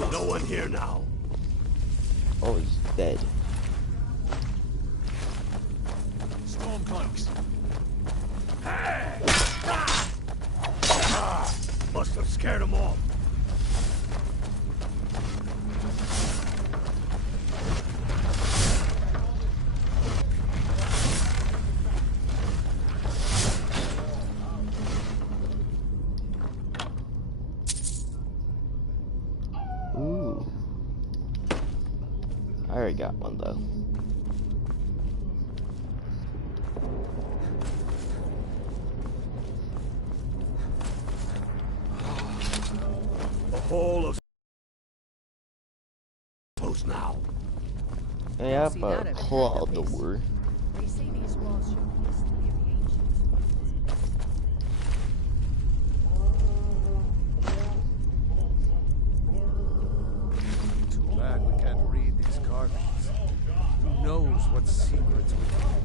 No one here now. Oh, he's dead. Storm cloaks. Hey! Must have scared them off. Ooh. I already got one though. The whole of close now. Yeah, but claw door. They say these walls show the history of the ancients. Too bad we can't read these carvings. Who knows what secrets we can.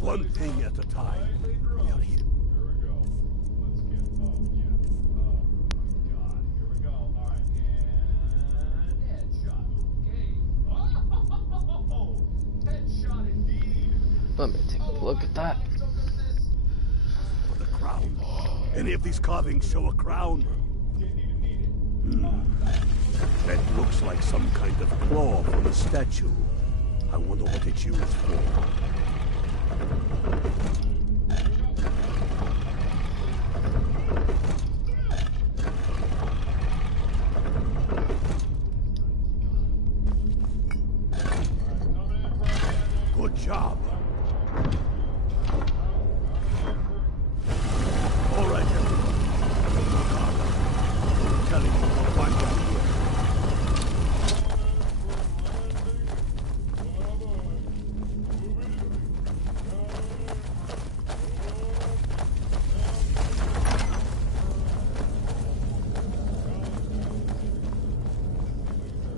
One thing at a time. We are here. Let me take a look at that. The crown. Any of these carvings show a crown? That looks like some kind of claw from a statue. I wonder what it's used for. Good job. All right, everyone. I'm telling you, we'll find out here.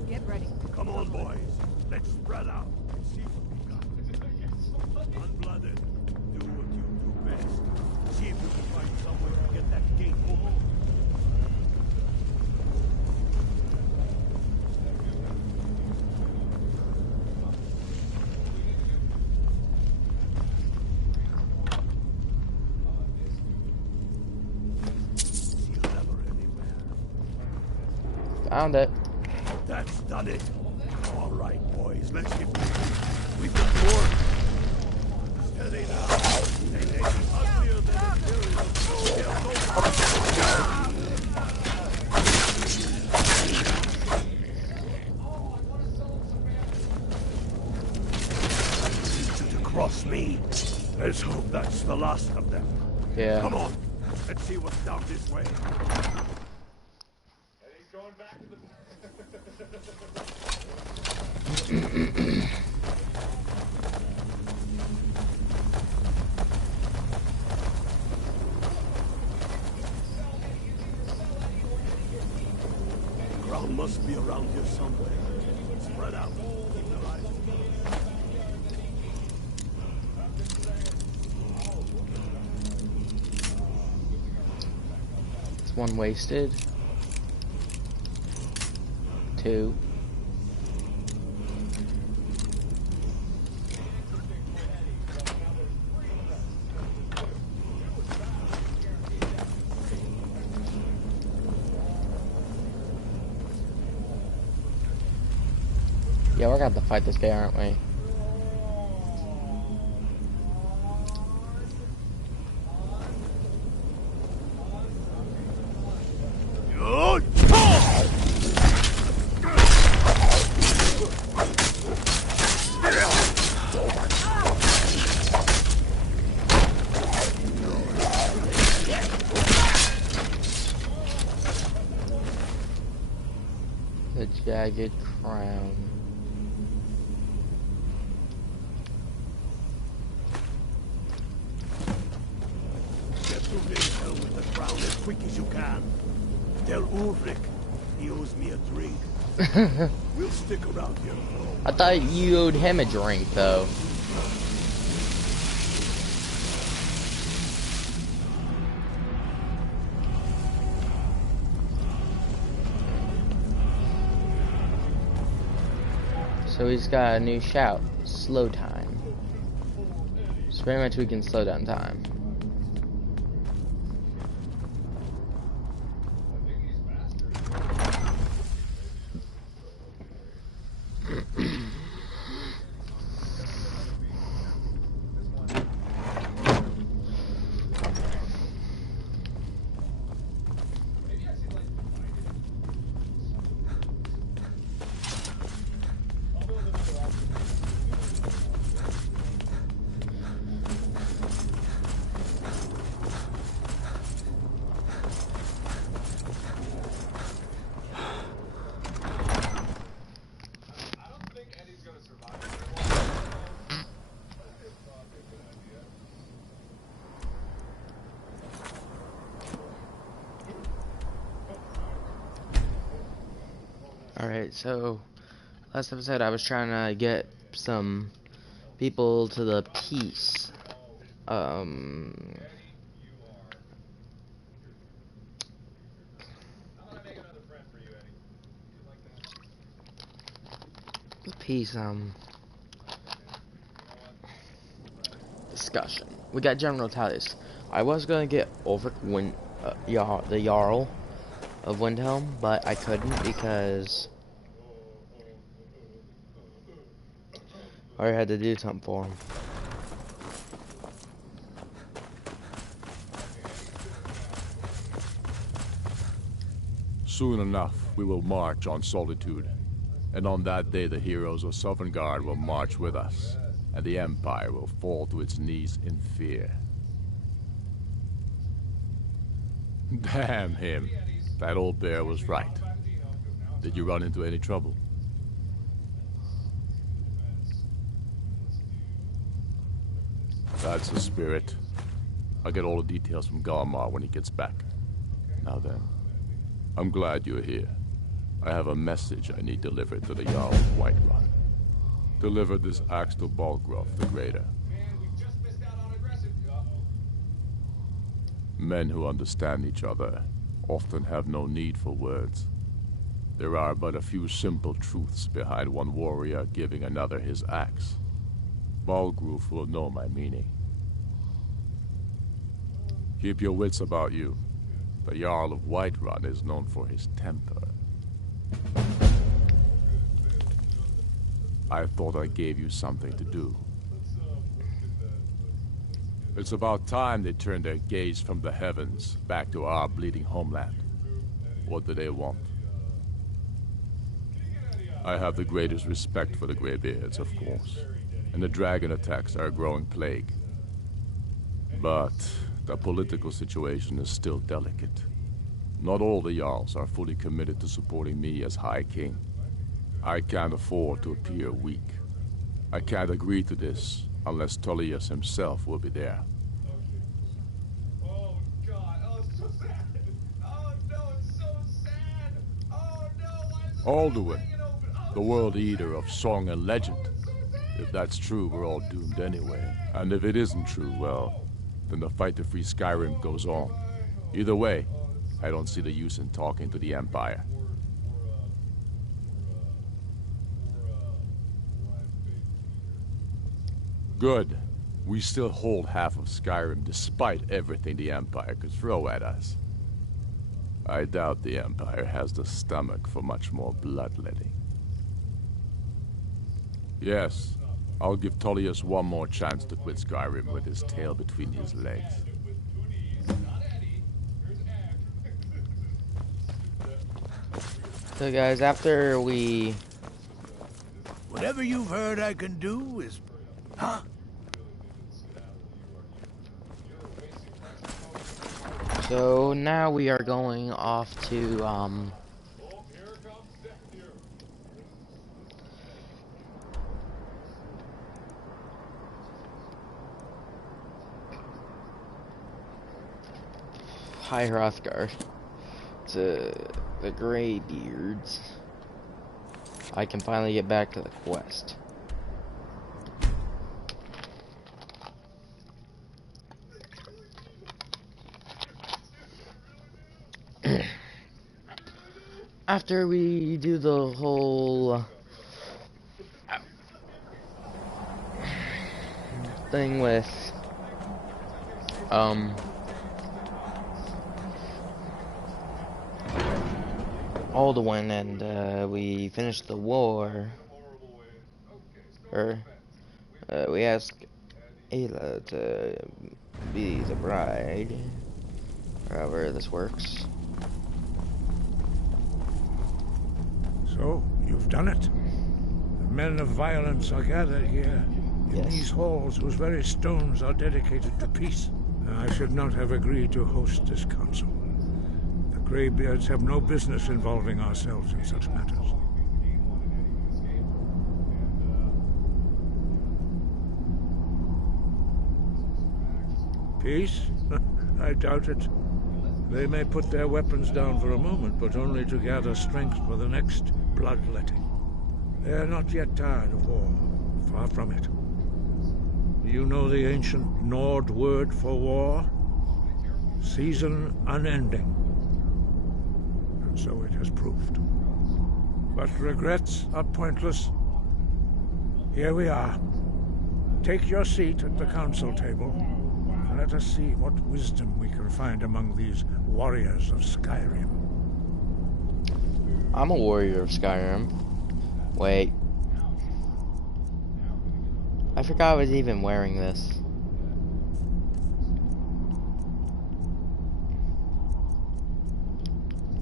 Get ready. Come on, boys. Let's spread out and see what we've got. Unblooded, do what you do best. See if you can find some way to get that gate open. See a lever anywhere. Found it. That's done it. All right, boys, let's get moving. We've got more. Steady now. They may be uglier than Imperial. To cross me. Let's hope that's the last of them. Yeah. Come on. Let's see what's down this way. Ground must be around here somewhere. Spread out. Keep their eyes open. It's one wasted. Two. Yeah, we're gonna have to fight this guy, aren't we? The jagged crown. Get through this hell with the crown as quick as you can. Tell Ulrich he owes me a drink. We'll stick around here. I thought you owed him a drink, though. So he's got a new shout, slow time. So pretty much we can slow down time. Alright, so last episode I was trying to get some people to the peace. Peace, discussion. We got General Titus. I was gonna get over the Jarl of Windhelm, but I couldn't because I had to do something for him. Soon enough, we will march on Solitude. And on that day, the heroes of Sovngarde will march with us, and the Empire will fall to its knees in fear. Damn him. That old bear was right. Did you run into any trouble? That's the spirit. I'll get all the details from Galmar when he gets back. Now then, I'm glad you're here. I have a message I need delivered to the Jarl of Whiterun. Deliver this axe to Balgraf the Greater. Men who understand each other often have no need for words. There are but a few simple truths behind one warrior giving another his axe. Balgraf will know my meaning. Keep your wits about you. The Jarl of Whiterun is known for his temper. I thought I gave you something to do. It's about time they turned their gaze from the heavens back to our bleeding homeland. What do they want? I have the greatest respect for the Greybeards, of course, and the dragon attacks are a growing plague. But the political situation is still delicate. Not all the Jarls are fully committed to supporting me as High King. I can't afford to appear weak. I can't agree to this unless Tullius himself will be there. Oh God, oh it's so sad. Oh no, it's so sad. Oh no, why is Alduin, the world eater of song and legend. If that's true, we're all doomed anyway. And if it isn't true, well, then the fight to free Skyrim goes on. Either way, I don't see the use in talking to the Empire. Good. We still hold half of Skyrim despite everything the Empire could throw at us. I doubt the Empire has the stomach for much more bloodletting. Yes, I'll give Tullius one more chance to quit Skyrim with his tail between his legs. So guys, after we... Whatever you've heard I can do is... Huh? So now we are going off to, High Hrothgar to the Greybeards. I can finally get back to the quest. After we do the whole thing with Alduin, and we finished the war. Or we asked Ayla to be the bride. However this works. So, you've done it. The men of violence are gathered here, in Yes. these halls whose very stones are dedicated to peace. I should not have agreed to host this council. The Greybeards have no business involving ourselves in such matters. Peace? I doubt it. They may put their weapons down for a moment, but only to gather strength for the next bloodletting. They are not yet tired of war. Far from it. Do you know the ancient Nord word for war? Season unending. And so it has proved. But regrets are pointless. Here we are. Take your seat at the council table. Let us see what wisdom we can find among these warriors of Skyrim. I'm a warrior of Skyrim. Wait. I forgot I was even wearing this.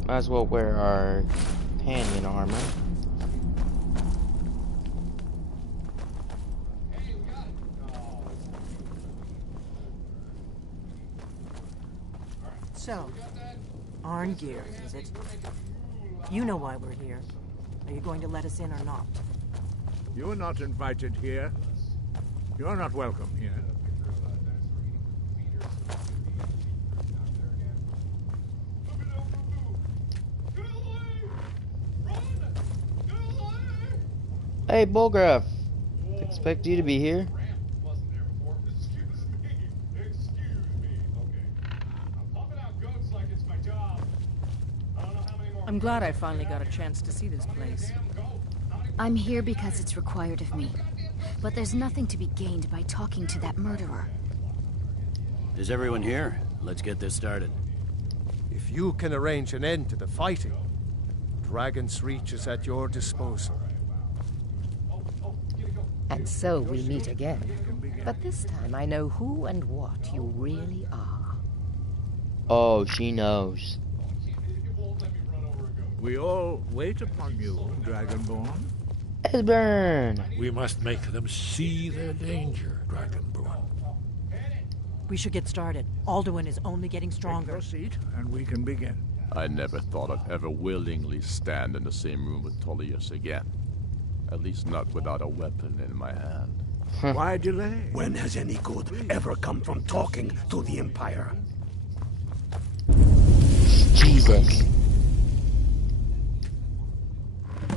Might as well wear our companion armor. So, Arngeir, is it? You know why we're here. Are you going to let us in or not? You are not invited here. You are not welcome here. Hey, Bulgraf! Expect you to be here. I'm glad I finally got a chance to see this place. I'm here because it's required of me. But there's nothing to be gained by talking to that murderer. Is everyone here? Let's get this started. If you can arrange an end to the fighting, Dragon's Reach is at your disposal. And so we meet again. But this time I know who and what you really are. Oh, she knows. We all wait upon you, Dragonborn. Esbern! We must make them see their danger, Dragonborn. We should get started. Alduin is only getting Take stronger. your seat, and we can begin. I never thought I'd ever willingly stand in the same room with Tullius again. At least not without a weapon in my hand. Why delay? When has any good ever come from talking to the Empire? Jesus.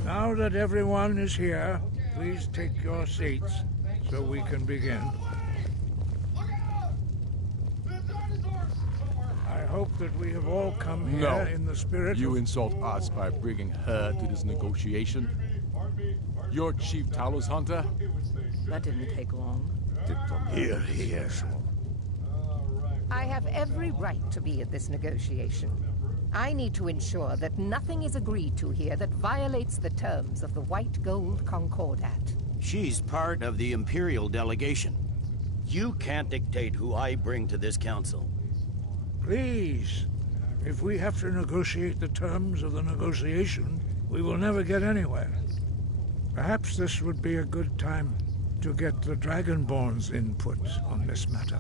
Now that everyone is here, please take your seats so we can begin. I hope that we have all come here No. in the spirit You of... insult us by bringing her to this negotiation? You're Chief Talos Hunter? That didn't take long. Here he is. I have every right to be at this negotiation. I need to ensure that nothing is agreed to here that violates the terms of the White Gold Concordat. She's part of the Imperial delegation. You can't dictate who I bring to this council. Please, if we have to negotiate the terms of the negotiation, we will never get anywhere. Perhaps this would be a good time to get the Dragonborn's input on this matter.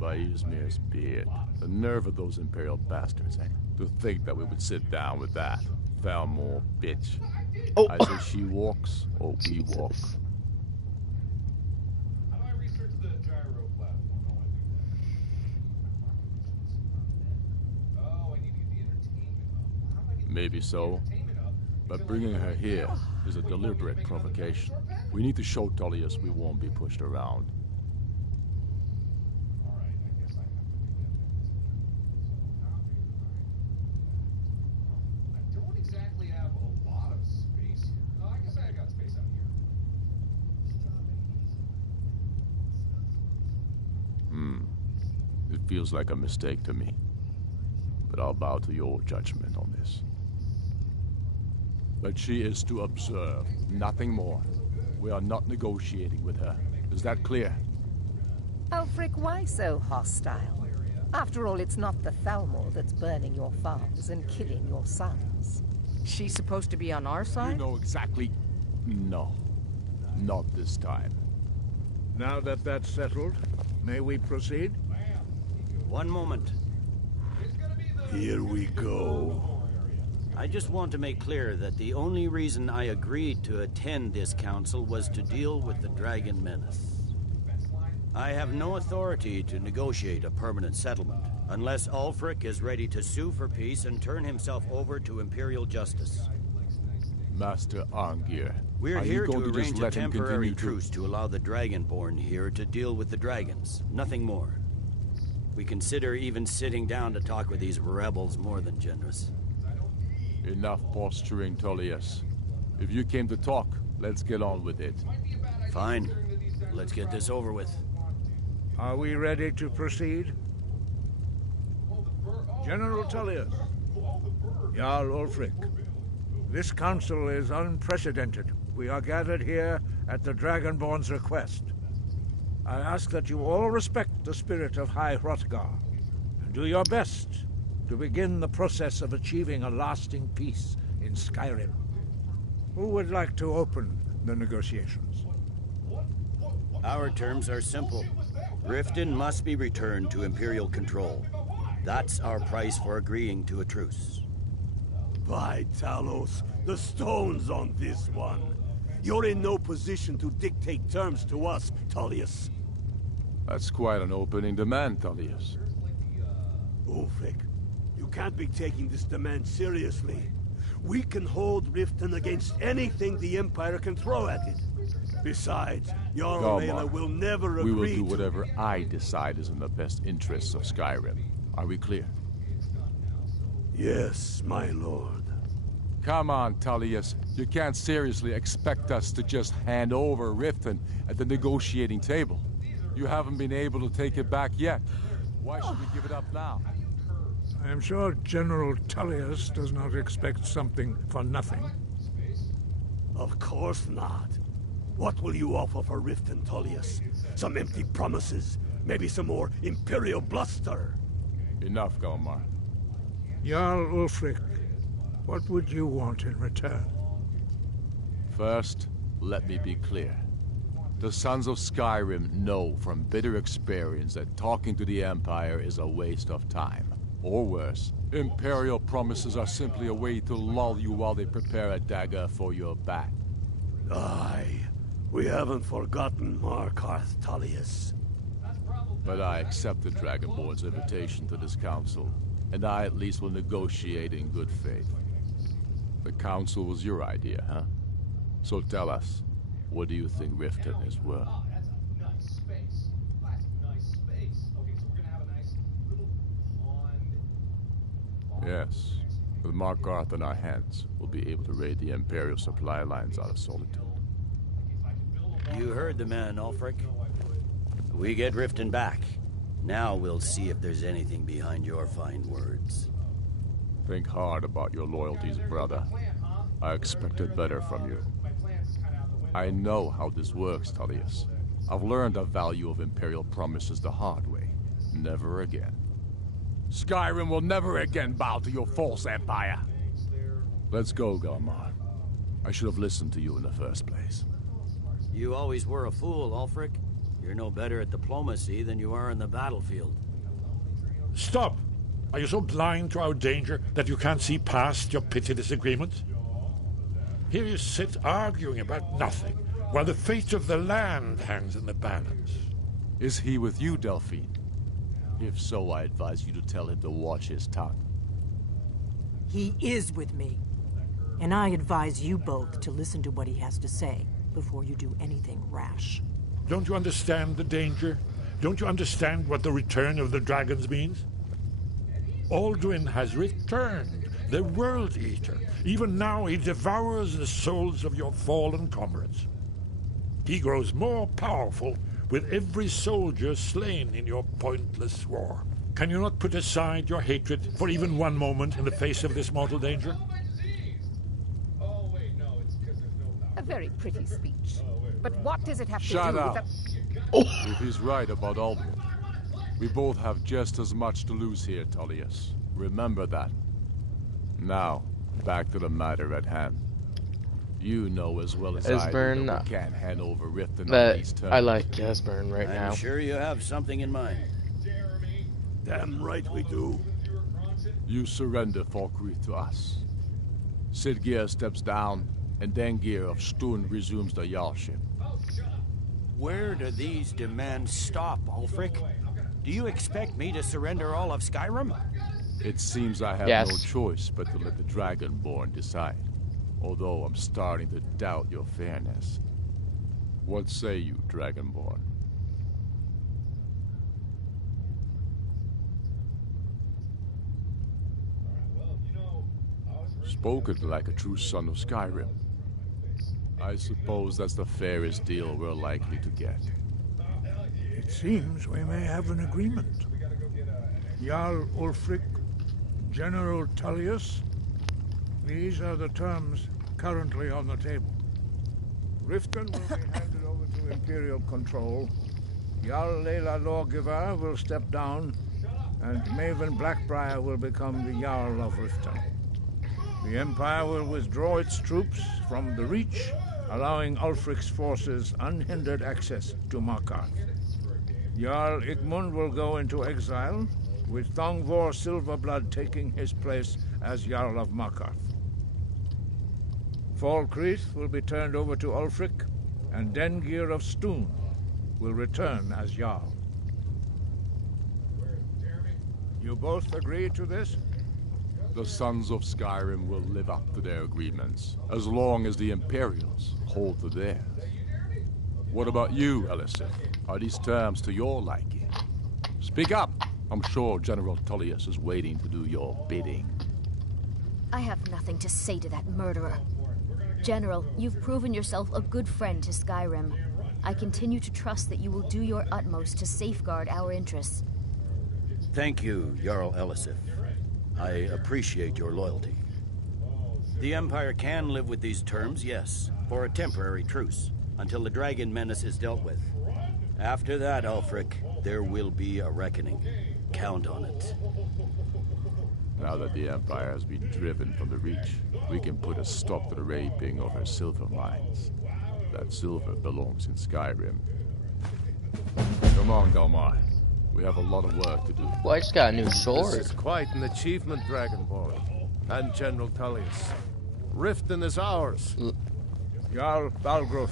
By Izmir's beard. The nerve of those Imperial bastards, eh? To think that we would sit down with that. Falmore bitch. Oh. I say she walks, or we walk. How do I research the gyro platform? Oh, I need to get the entertainment up. How do I get Maybe so. But bringing her here is a deliberate provocation. We need to show Tullius we won't be pushed around. Feels like a mistake to me. But I'll bow to your judgment on this. But she is to observe, nothing more. We are not negotiating with her. Is that clear? Ulfric, why so hostile? After all, it's not the Thalmor that's burning your farms and killing your sons. She's supposed to be on our side? You know exactly... No. Not this time. Now that that's settled, may we proceed? One moment. Here we go. I just want to make clear that the only reason I agreed to attend this council was to deal with the Dragon Menace. I have no authority to negotiate a permanent settlement, unless Ulfric is ready to sue for peace and turn himself over to Imperial justice. Master Arngir, We're here to arrange a let him temporary continue truce to allow the Dragonborn here to deal with the dragons. Nothing more. We consider even sitting down to talk with these rebels more than generous. Enough posturing, Tullius. If you came to talk, let's get on with it. Fine. Let's get this over with. Are we ready to proceed? General Tullius, Jarl Ulfric, this council is unprecedented. We are gathered here at the Dragonborn's request. I ask that you all respect the spirit of High Hrothgar, and do your best to begin the process of achieving a lasting peace in Skyrim. Who would like to open the negotiations? Our terms are simple. Riften must be returned to Imperial control. That's our price for agreeing to a truce. By Talos, the stone's on this one. You're in no position to dictate terms to us, Tullius. That's quite an opening demand, Tullius. Ulfric, you can't be taking this demand seriously. We can hold Riften against anything the Empire can throw at it. Besides, Jarl Layla will never agree We will do whatever I decide is in the best interests of Skyrim. Are we clear? Yes, my lord. Come on, Tullius. You can't seriously expect us to just hand over Riften at the negotiating table. You haven't been able to take it back yet. Why should we give it up now? I am sure General Tullius does not expect something for nothing. Of course not. What will you offer for Riften, Tullius? Some empty promises? Maybe some more Imperial bluster? Enough, Galmar. Jarl Ulfric, what would you want in return? First, let me be clear. The Sons of Skyrim know from bitter experience that talking to the Empire is a waste of time. Or worse, Imperial promises are simply a way to lull you while they prepare a dagger for your back. Aye, we haven't forgotten Markarth, Tullius. But I accept the Dragonborn's invitation to this council, and I at least will negotiate in good faith. The council was your idea, huh? So tell us, what do you think Riften is worth? That's a nice space. That's a nice space. Okay, so we're gonna have a nice little pond. Yes. With Markarth in our hands, we'll be able to raid the Imperial supply lines out of Solitude. You heard the man, Ulfric. We get Riften back. Now we'll see if there's anything behind your fine words. Think hard about your loyalties, brother. I expected better from you. I know how this works, Tullius. I've learned the value of Imperial promises the hard way. Never again. Skyrim will never again bow to your false empire. Let's go, Galmar. I should have listened to you in the first place. You always were a fool, Ulfric. You're no better at diplomacy than you are in the battlefield. Stop! Are you so blind to our danger that you can't see past your petty disagreements? Here you sit arguing about nothing, while the fate of the land hangs in the balance. Is he with you, Delphine? If so, I advise you to tell him to watch his tongue. He is with me. And I advise you both to listen to what he has to say before you do anything rash. Don't you understand the danger? Don't you understand what the return of the dragons means? Alduin has returned, the World Eater. Even now he devours the souls of your fallen comrades. He grows more powerful with every soldier slain in your pointless war. Can you not put aside your hatred for even one moment in the face of this mortal danger? A very pretty speech. But what does it have to Shut do up. with If he's right about Albert, we both have just as much to lose here, Tullius. Remember that. Now, back to the matter at hand. You know as well as I do that we can't hand over Riften on these terms. I like Esbern right now. I'm sure you have something in mind. Damn right we do. You surrender Falkreath to us. Sidgeir steps down, and Dengir of Stun resumes the Jarlship. Where do these demands stop, Ulfric? Do you expect me to surrender all of Skyrim? It seems I have no choice but to let the Dragonborn decide. Although I'm starting to doubt your fairness. What say you, Dragonborn? Spoken like a true son of Skyrim. I suppose that's the fairest deal we're likely to get. It seems we may have an agreement. Jarl Ulfric, General Tullius, these are the terms currently on the table. Riften will be handed over to Imperial control. Jarl Lela Lawgiver will step down, and Maven Blackbriar will become the Jarl of Riften. The Empire will withdraw its troops from the Reach, allowing Ulfric's forces unhindered access to Markarth. Jarl Igmund will go into exile, with Thongvor Silverblood taking his place as Jarl of Markarth. Falkreath will be turned over to Ulfric, and Dengir of Stun will return as Jarl. You both agree to this? The Sons of Skyrim will live up to their agreements, as long as the Imperials hold to theirs. What about you, Elisif? Are these terms to your liking? Speak up! I'm sure General Tullius is waiting to do your bidding. I have nothing to say to that murderer. General, you've proven yourself a good friend to Skyrim. I continue to trust that you will do your utmost to safeguard our interests. Thank you, Jarl Elisif. I appreciate your loyalty. The Empire can live with these terms, yes, for a temporary truce, until the dragon menace is dealt with. After that, Ulfric, there will be a reckoning. Count on it. Now that the Empire has been driven from the Reach, we can put a stop to the raping of her silver mines. That silver belongs in Skyrim. Come on, Galmar. We have a lot of work to do. Well, I just got a new sword. This is quite an achievement, Dragonborn. And General Tullius. Riften is ours. Jarl Balgruf,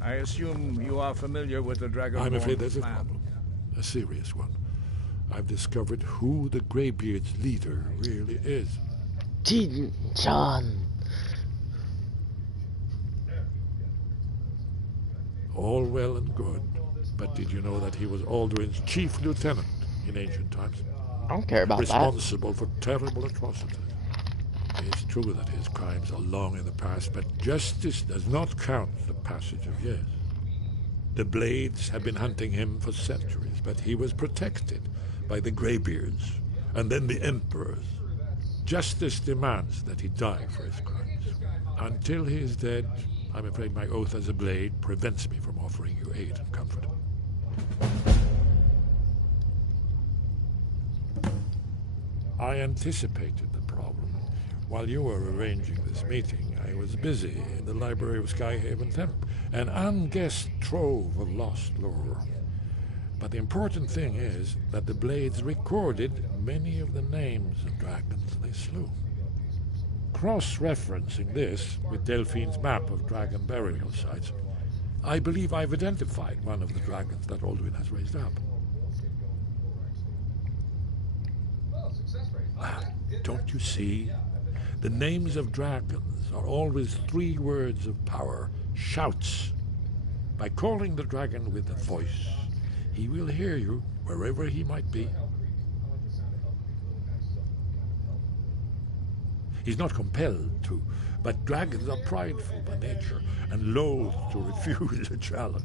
I assume you are familiar with the Dragonborn I'm afraid there's a plan. problem. A serious one. I've discovered who the Greybeard's leader really is. John. All well and good, but did you know that he was Alduin's chief lieutenant in ancient times? I don't care about that. Responsible for terrible atrocities. It's true that his crimes are long in the past, but justice does not count the passage of years. The Blades have been hunting him for centuries, but he was protected by the Greybeards and then the Emperors. Justice demands that he die for his crimes. Until he is dead, I'm afraid my oath as a Blade prevents me from offering you aid and comfort. I anticipated the problem. While you were arranging this meeting, I was busy in the library of Skyhaven Temple, an unguessed trove of lost lore. But the important thing is that the Blades recorded many of the names of dragons they slew. Cross-referencing this with Delphine's map of dragon burial sites, I believe I've identified one of the dragons that Alduin has raised up. Don't you see? The names of dragons are always 3 words of power, shouts. By calling the dragon with a voice, he will hear you wherever he might be. He's not compelled to, but dragons are prideful by nature and loath to refuse a challenge.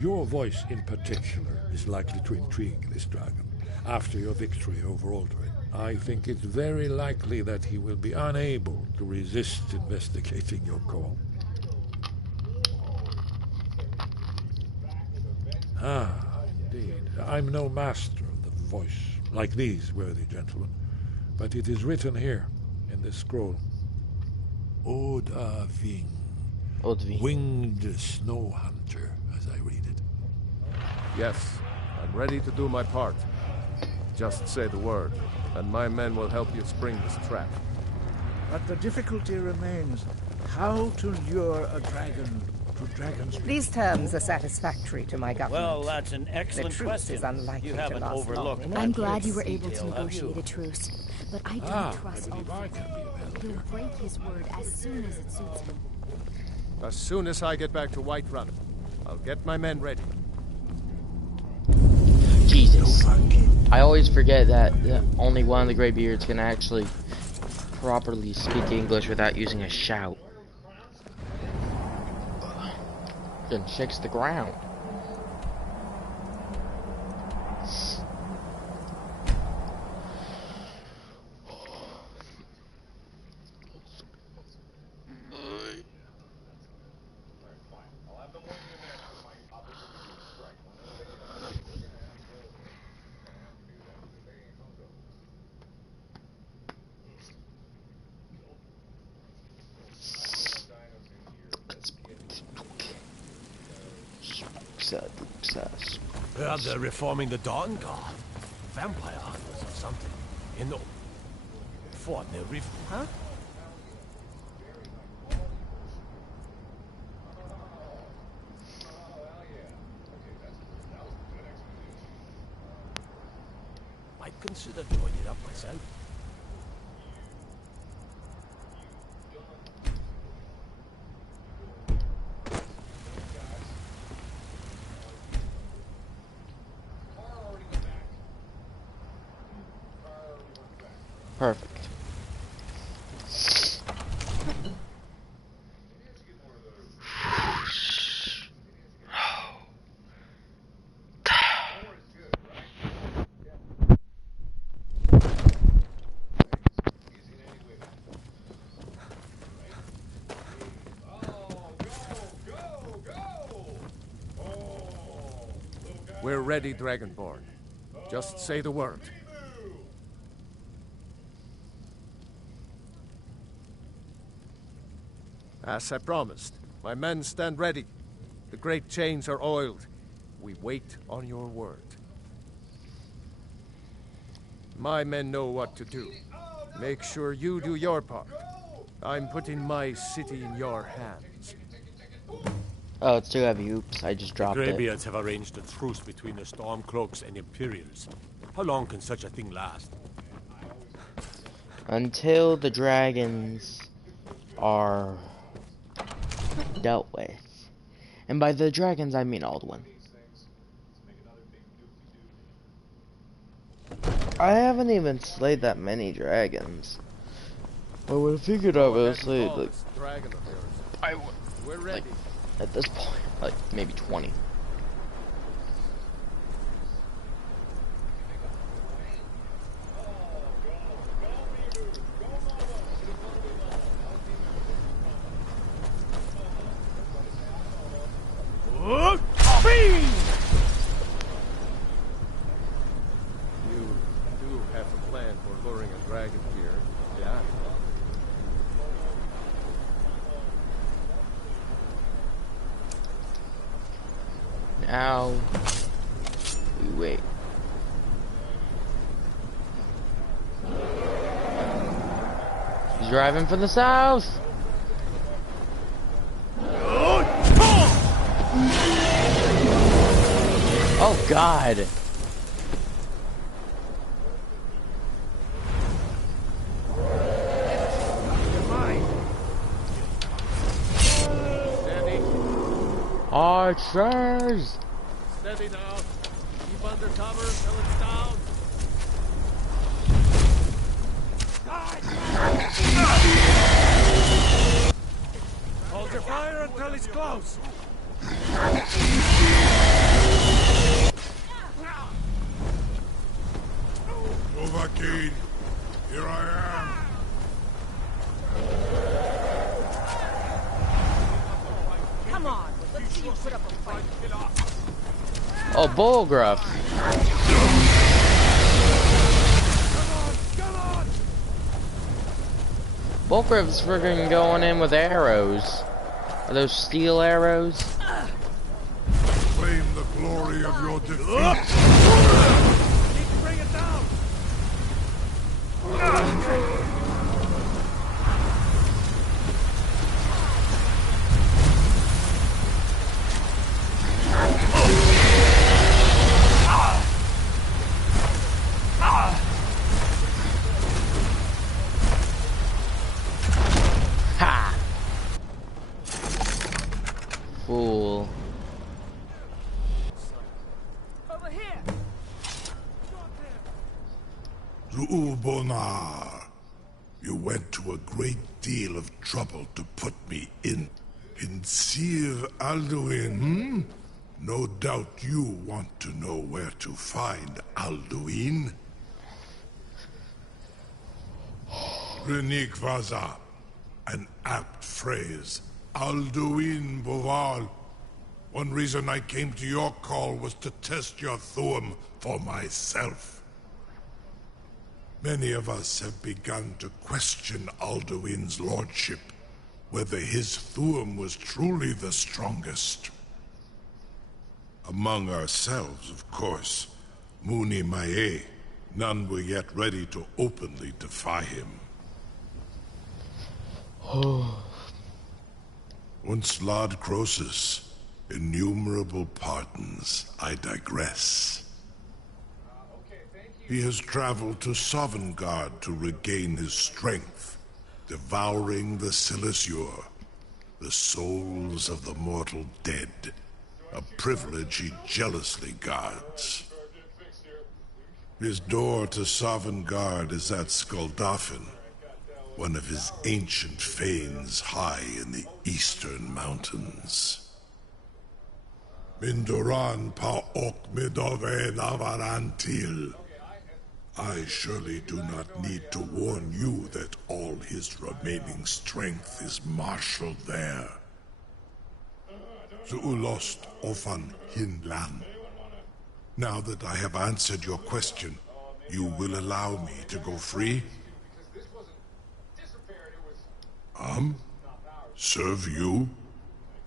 Your voice in particular is likely to intrigue this dragon. after your victory over Aldrin. I think it's very likely that he will be unable to resist investigating your call. Ah, indeed. I'm no master of the voice, like these worthy gentlemen, but it is written here in this scroll. Oda Ving, winged snow hunter, as I read it. Yes, I'm ready to do my part. Just say the word, and my men will help you spring this trap. But the difficulty remains how to lure a dragon to Dragon's Reach. These terms are satisfactory to my government. Well, that's an excellent the truce question. Is unlikely you to haven't last overlooked. long. I'm glad you were able to negotiate a truce, but I don't trust I believe I can be of help He'll here. break his word as soon as it suits him. As soon as I get back to Whiterun, I'll get my men ready. Jesus. I always forget that only one of the Greybeards can actually properly speak English without using a shout. Then shakes the ground. Heard they're reforming the Dawn Guard. Vampire hunters or something. In the... Fort near Reef... Huh? Might consider joining up myself. Perfect. We're ready, Dragonborn. Just say the word. As I promised, my men stand ready. The great chains are oiled. We wait on your word. My men know what to do. Make sure you do your part. I'm putting my city in your hands. Oh, it's too heavy. Oops, I just dropped it. Greybeards have arranged a truce between the Stormcloaks and Imperials. How long can such a thing last? Until the dragons are dealt with. And by the dragons, I mean Alduin. I haven't even slayed that many dragons. I would have figured I would have slayed, like, We're ready. at this point, like, maybe 20. You do have a plan for luring a dragon here, yeah? Now, we wait. He's driving for the south. Oh God. Steady. Archers. Steady now. Keep under cover until it's down. Hold your fire until he's close. Dovahkiin, here I am. Come on, let's see you put up a fight. Oh, Bullgruff. Bullgruff's freaking going in with arrows. Are those steel arrows? Claim the glory of your defeat. Need to bring it down. Ha! Fool. Over here. Zu'ulbonar, you went to a great deal of trouble to put me in Sir Alduin, hmm? No doubt you want to know where to find Alduin. Renik Vaza, an apt phrase. Alduin Boval. One reason I came to your call was to test your Thuum for myself. Many of us have begun to question Alduin's lordship, whether his Thuum was truly the strongest. Among ourselves, of course, Muni Mae, none were yet ready to openly defy him. Once Lord Croesus, innumerable pardons, I digress. He has traveled to Sovngarde to regain his strength, devouring the Silesure, the souls of the mortal dead, a privilege he jealously guards. His door to Sovngarde is at Skuldafn, one of his ancient fanes high in the eastern mountains. Mindoran pa ok midove navarantil. I surely do not need to warn you that all his remaining strength is marshaled there. Zuulost ofan hinlan. Now that I have answered your question, you will allow me to go free? Serve you?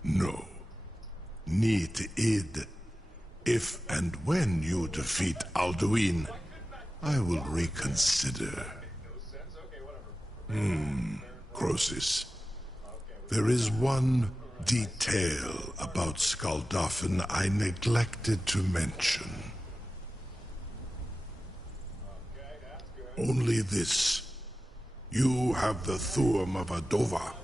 No. Need id. If and when you defeat Alduin, I will reconsider. Croesus. There is one detail about Skuldafn I neglected to mention. Only this. You have the Thuum of a Dova,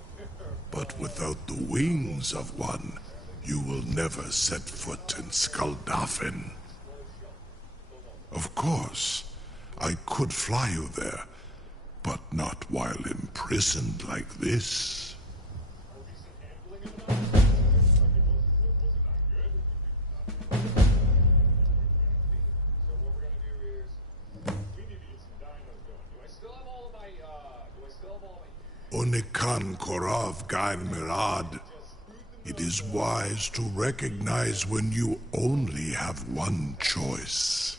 but without the wings of one, you will never set foot in Skuldafn. Of course, I could fly you there, but not while imprisoned like this. Onikan Korav Gain Mirad. It is wise to recognize when you only have one choice.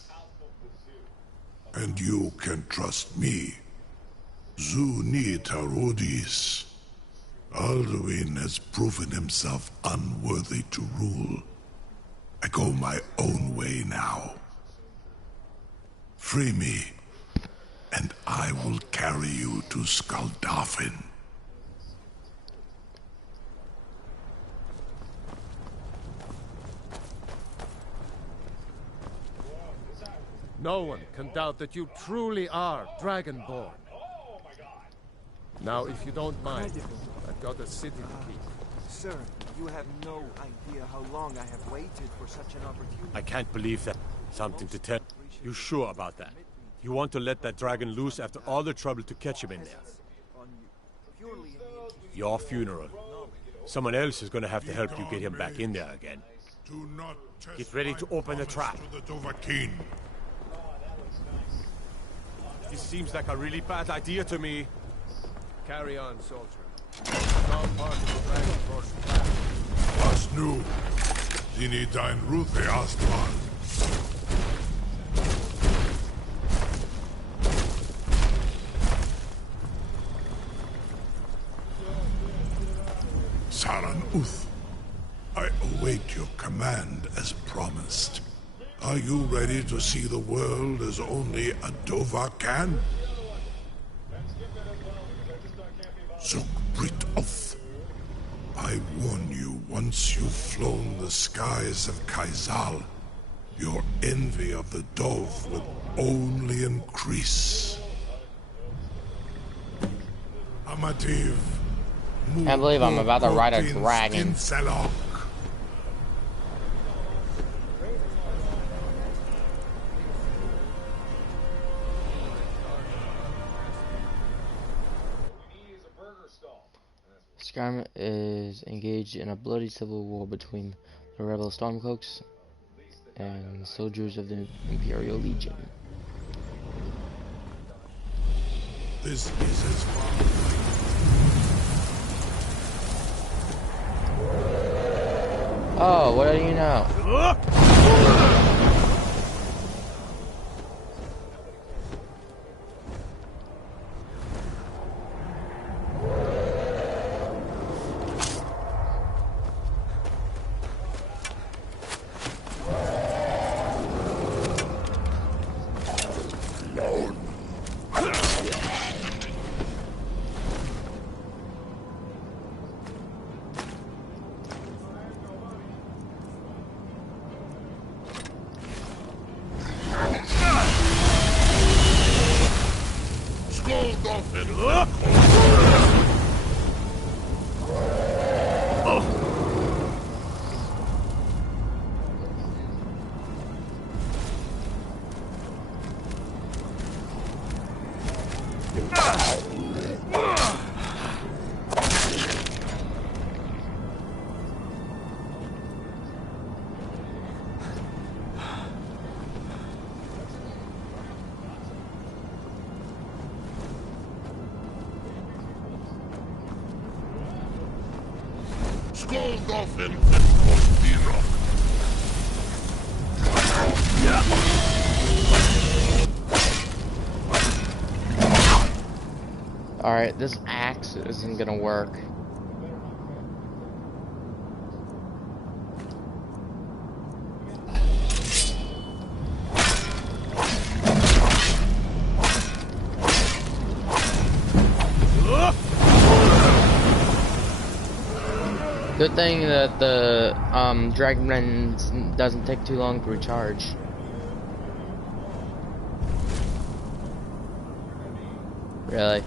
And you can trust me. Zuni Tarudis. Alduin has proven himself unworthy to rule. I go my own way now. Free me, and I will carry you to Skuldafn. No one can doubt that you truly are Dragonborn. Now, if you don't mind, I've got a city to keep. Sir, you have no idea how long I have waited for such an opportunity. I can't believe that. Something to tell. You sure about that? You want to let that dragon loose after all the trouble to catch him in there? Your funeral. Someone else is going to have to help you get him back in there again. Get ready to open the trap. This seems like a really bad idea to me. Carry on, soldier. It's all part of the Dragon Force plan. Was nu? Dini dein Ruth erstmal. Saran Uth, I await your command as promised. Are you ready to see the world as only a Dova can? Zuk Brit Oth, I warn you, once you've flown the skies of Kaizal, your envy of the Dove will only increase. Amativ. Can't believe I'm about to ride a dragon. Skyrim is engaged in a bloody civil war between the rebel Stormcloaks and soldiers of the Imperial Legion. This is as far. Oh, what do you know? Alright, this axe isn't gonna work. Good thing that the Dragon Ren doesn't take too long to recharge. Really?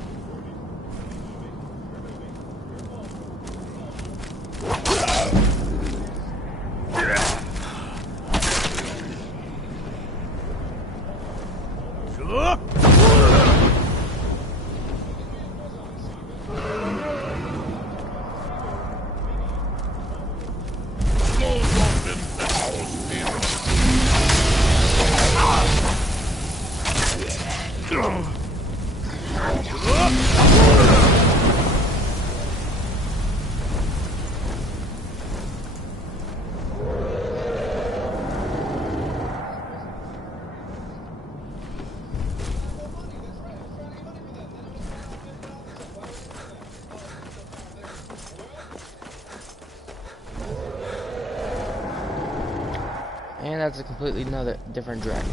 And that's a completely different dragon.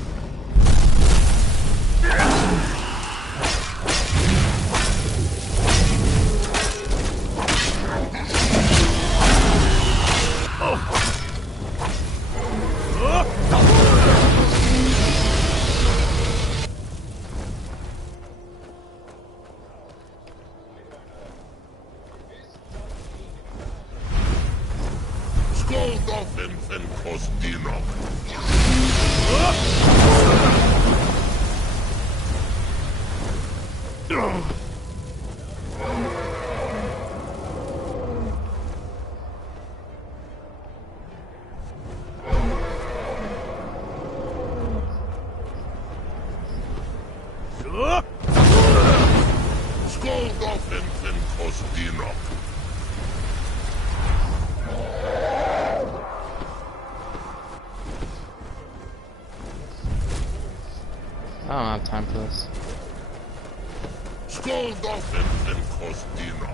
Look! don't have time for this. Skoldofen and Kostino.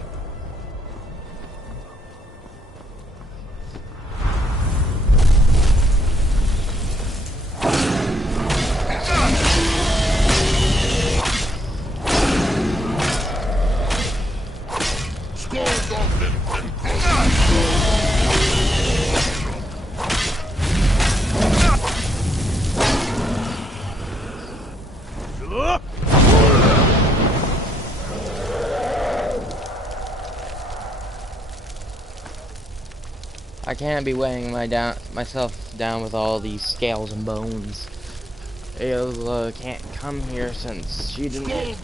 I can't be weighing myself down with all these scales and bones. Ayla can't come here since she didn't.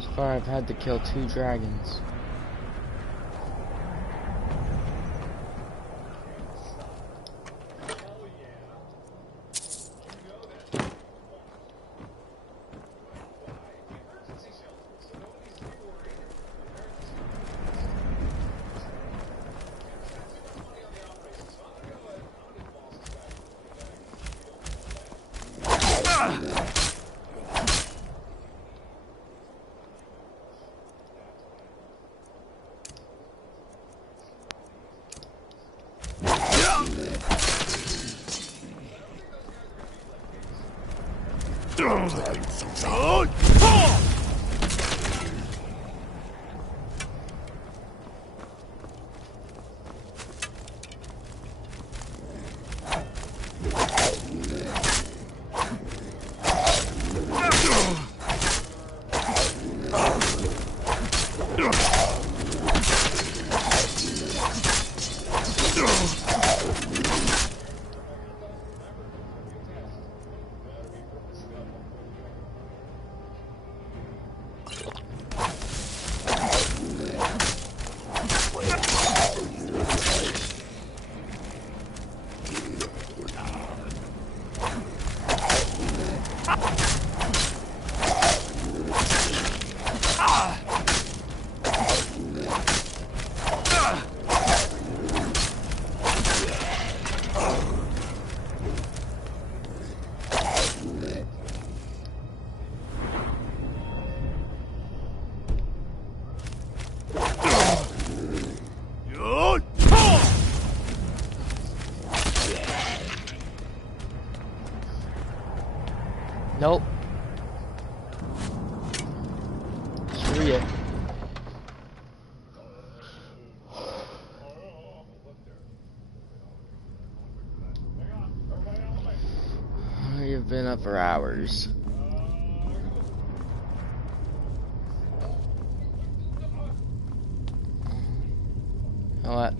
So far I've had to kill 2 dragons. Nope. Screw you. You've been up for hours. You know what?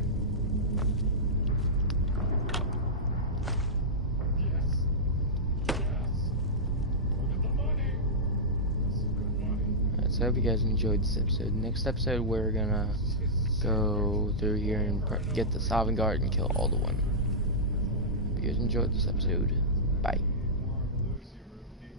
So I hope you guys enjoyed this episode. Next episode, we're gonna go through here and get the Sovngarde and kill all the one. Hope you guys enjoyed this episode. Bye.